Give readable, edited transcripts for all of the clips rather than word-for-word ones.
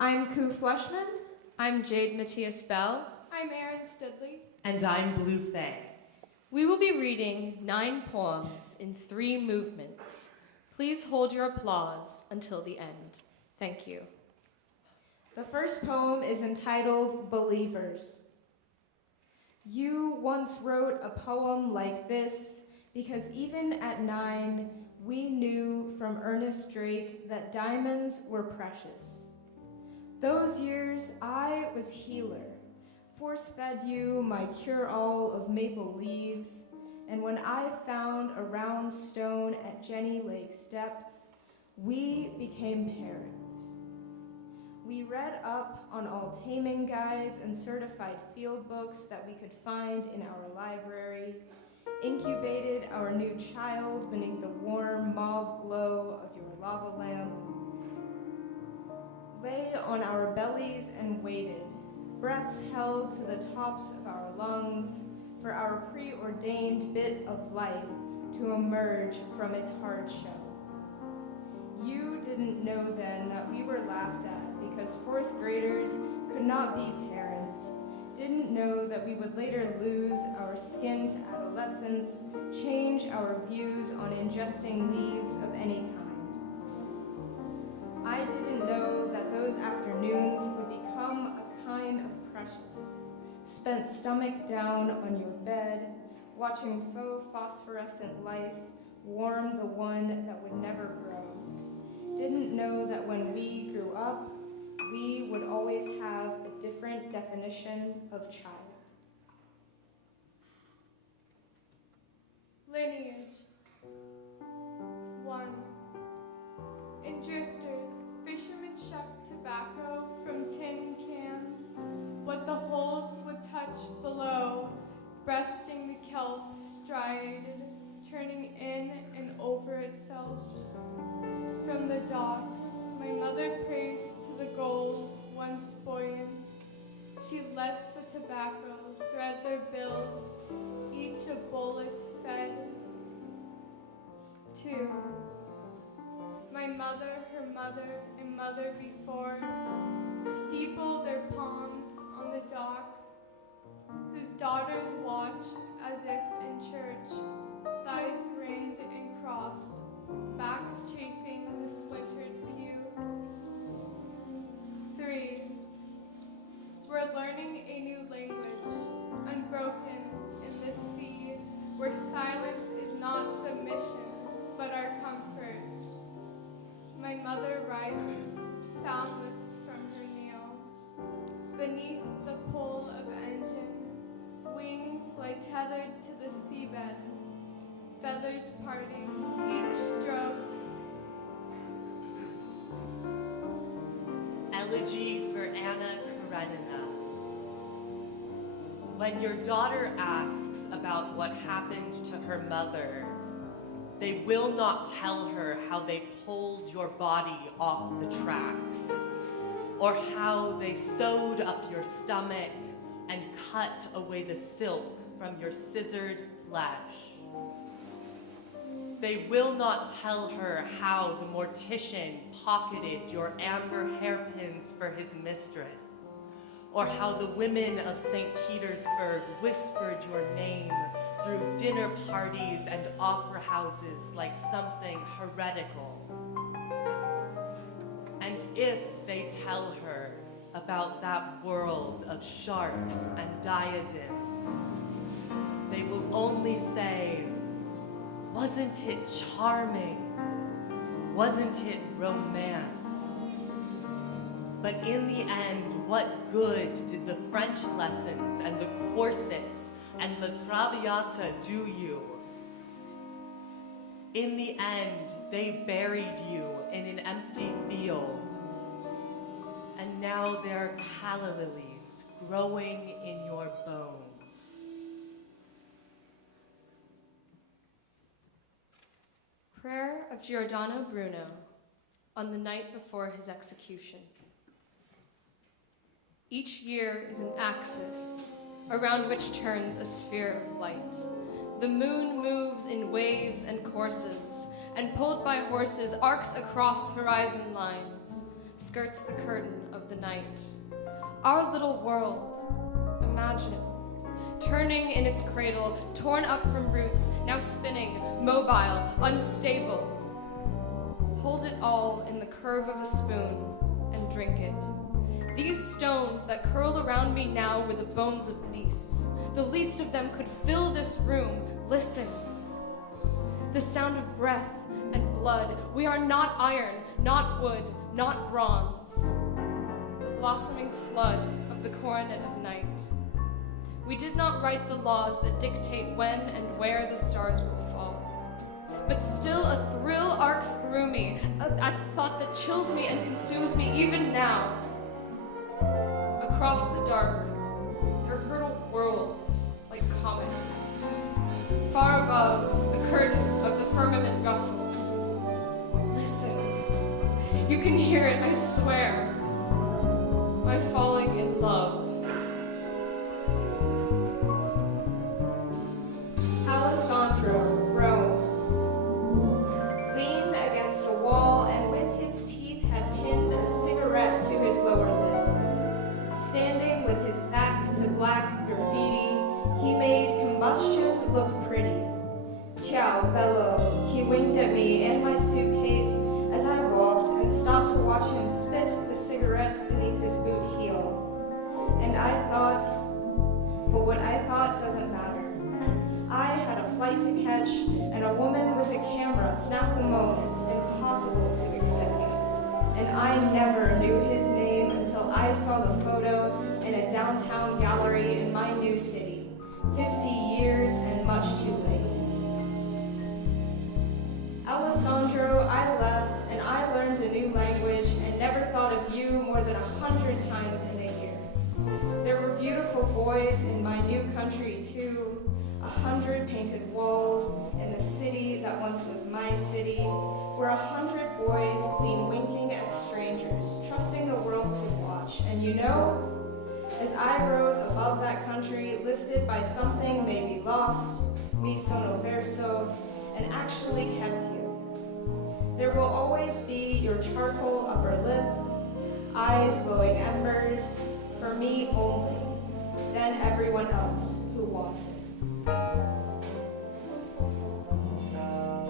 I'm Fleshman. I'm Jade Matias-Bell. I'm Erin Stoodley. And I'm Blue Faye. We will be reading 9 poems in 3 movements. Please hold your applause until the end. Thank you. The first poem is entitled Believers. You once wrote a poem like this because even at 9, we knew from Ernest Drake that diamonds were precious. Those years I was healer, force-fed you my cure-all of maple leaves, and when I found a round stone at Jenny Lake's depths, we became parents. We read up on all taming guides and certified field books that we could find in our library, incubated our new child beneath the warm mauve glow of your lava lamp, lay on our bellies and waited, breaths held to the tops of our lungs for our preordained bit of life to emerge from its hard shell. You didn't know then that we were laughed at because 4th graders could not be parents, didn't know that we would later lose our skin to adolescence, change our views on ingesting leaves of any kind. I didn't know that those afternoons would become a kind of precious, spent stomach down on your bed, watching faux phosphorescent life warm the one that would never grow. Didn't know that when we grew up, we would always have a different definition of child. Lineage. 1. In drifters, fishermen shucked tobacco from tin cans, what the holes would touch below, breasting the kelp striated, turning in and over itself. From the dock, my mother prays to the gulls once buoyant. She lets the tobacco thread their bills, each a bullet fed. 2. My mother, her mother, and mother before, steeple their palms on the dock, whose daughters watch as if in church, thighs grained and crossed, backs chafing the splintered pew. 3. We're learning a new language, unbroken in this sea, where silence is not submission, but our comfort. My mother rises, soundless from her kneel, beneath the pull of engine, wings lie tethered to the seabed, feathers parting, each stroke. Elegy for Anna Karenina. When your daughter asks about what happened to her mother, they will not tell her how they pulled your body off the tracks, or how they sewed up your stomach and cut away the silk from your scissored flesh. They will not tell her how the mortician pocketed your amber hairpins for his mistress, or how the women of St. Petersburg whispered your name through dinner parties and opera houses like something heretical. And if they tell her about that world of sharks and diadems, they will only say, "Wasn't it charming? Wasn't it romance?" But in the end, what good did the French lessons and the corsets and the Traviata do you? In the end, they buried you in an empty field, and now there are calla lilies growing in your bones. Prayer of Giordano Bruno on the night before his execution. Each year is an axis around which turns a sphere of light. The moon moves in waves and courses, and pulled by horses arcs across horizon lines. skirts the curtain of the night. Our little world, imagine, turning in its cradle, torn up from roots, now spinning, mobile, unstable. Hold it all in the curve of a spoon and drink it. These stones that curl around me now were the bones of beasts. The least of them could fill this room. Listen. The sound of breath and blood. We are not iron, not wood, not bronze. The blossoming flood of the coronet of night. We did not write the laws that dictate when and where the stars will fall. But still a thrill arcs through me, a thought that chills me and consumes me even now. Across the dark, there hurtle worlds like comets. Far above, the curtain of the firmament rustles. Listen, you can hear it, I swear. My falling in love. Alessandro, Rome. Leaned against a wall and with his teeth had pinned a cigarette to his lower lip. Standing with his back to black graffiti, he made combustion look pretty. Ciao, bello, he winked at me and my suitcase as I walked and stopped to watch him spit the cigarette beneath his boot heel. And I thought, but what I thought doesn't matter. I had a flight to catch, and a woman with a camera snapped the moment impossible to extend. And I never knew his name until I saw the photo in a downtown gallery in my new city. 50 years and much too late. Alessandro, I left, and I learned a new language and never thought of you more than 100 times in a year. There were beautiful boys in my new country too. 100 painted walls in the city that once was my city, where 100 boys lean winking at strangers, trusting the world to watch. And you know, as I rose above that country, lifted by something maybe lost, mi sono perso, and actually kept you. There will always be your charcoal upper lip, eyes glowing embers, for me only, then everyone else who wants it.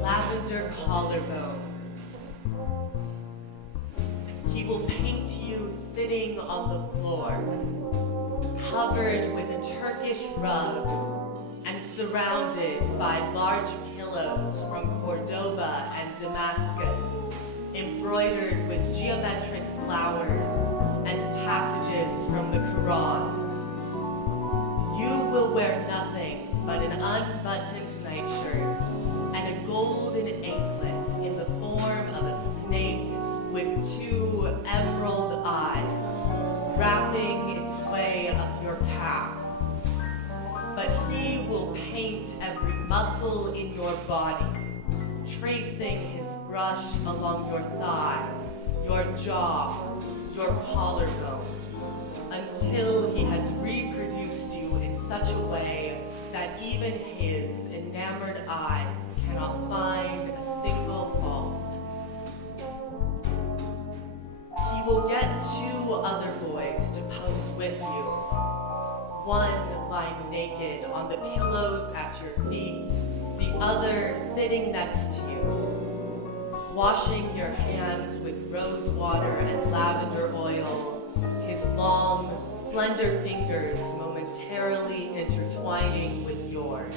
Lavender collarbone. He will paint you sitting on the floor, covered with a Turkish rug and surrounded by large pillows from Cordoba and Damascus, embroidered with geometric flowers and passages from the Quran. You will wear nothing but an unbuttoned nightshirt and a golden anklet in the form of a snake with 2 emerald eyes, wrapping its way up your calf. But he will paint every muscle in your body, tracing his brush along your thigh, your jaw, your collarbone, until he has reproduced you in such a way that even his enamored eyes cannot find a single fault. He will get 2 other boys to pose with you. One lying naked on the pillows at your feet, the other sitting next to you, washing your hands with rose water and lavender oil, his long, slender fingers momentarily intertwining with yours.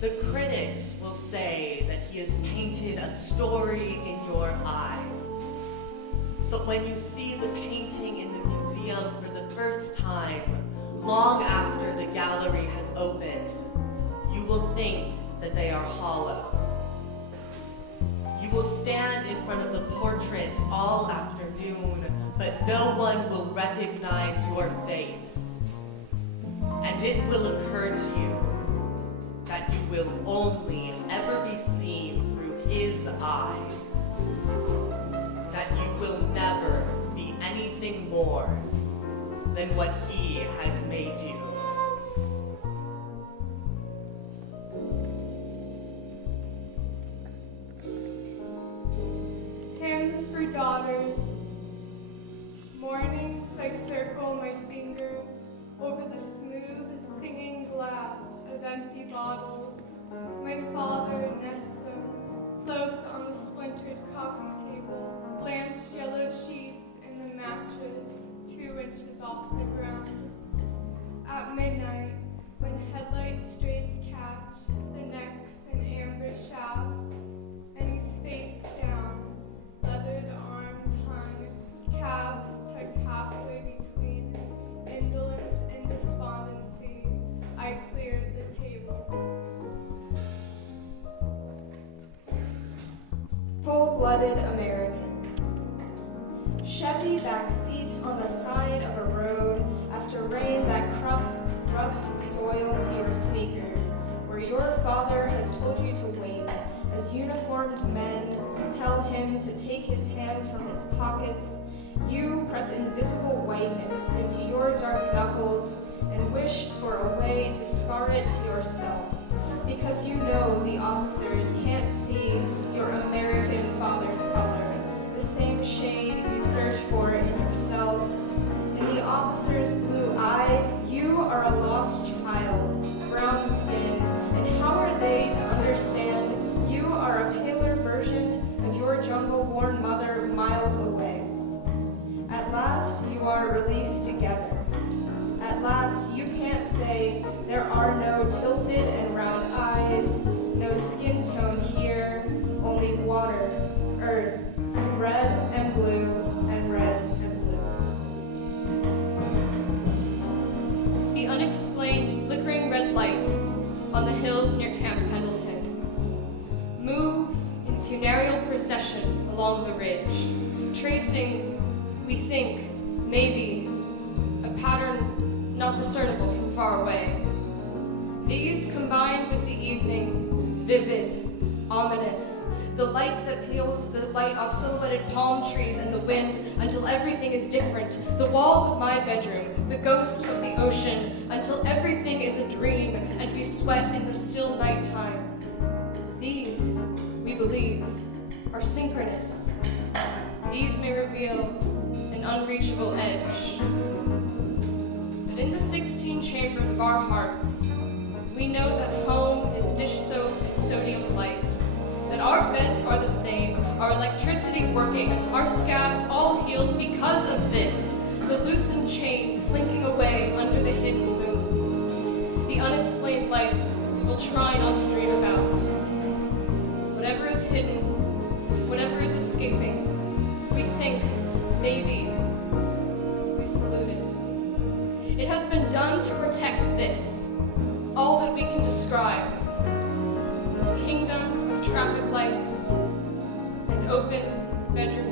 The critics will say that he has painted a story in your eyes. But when you see the painting in the museum for the first time, long after the gallery has opened, you will think that they are hollow. You will stand in front of the portrait all afternoon, but no one will recognize your face. And it will occur to you that you will only ever be seen through his eyes, that you will never be anything more than what he has made you. Hand off the ground. At midnight, when headlight strays catch the necks and amber shafts, and he's face down, leathered arms hung, calves tucked halfway between indolence and despondency, I cleared the table. Full-blooded American. Chevy backseat on the side of a road after rain that crusts rust soil to your sneakers, where your father has told you to wait as uniformed men tell him to take his hands from his pockets. You press invisible whiteness into your dark knuckles and wish for a way to scar it to yourself, because you know the officers can't see your American father's color, the same shade you search for in yourself. In the officer's blue eyes, you are a lost child, brown-skinned, and how are they to understand you are a paler version of your jungle-worn mother miles away? At last, you are released together. At last, you can't say there are no tilted and round eyes, no skin tone here, only water, earth, red and blue, and red and blue. The unexplained flickering red lights on the hills near Camp Pendleton move in funereal procession along the ridge, tracing, we think, maybe, a pattern not discernible from far away. These, combined with the evening, vivid, ominous, the light that peels the light off silhouetted palm trees in the wind until everything is different, the walls of my bedroom, the ghost of the ocean, until everything is a dream and we sweat in the still nighttime. These, we believe, are synchronous. These may reveal an unreachable edge. But in the 16 chambers of our hearts, we know that home is dish soap and sodium light, that our beds are the same, our electricity working, our scabs all healed because of this, the loosened chains slinking away under the hidden moon, the unexplained lights we will try not to dream about. Whatever is hidden, whatever is escaping, we think, maybe, we salute it. It has been done to protect this, all that we can describe, this kingdom of traffic lights and open bedroom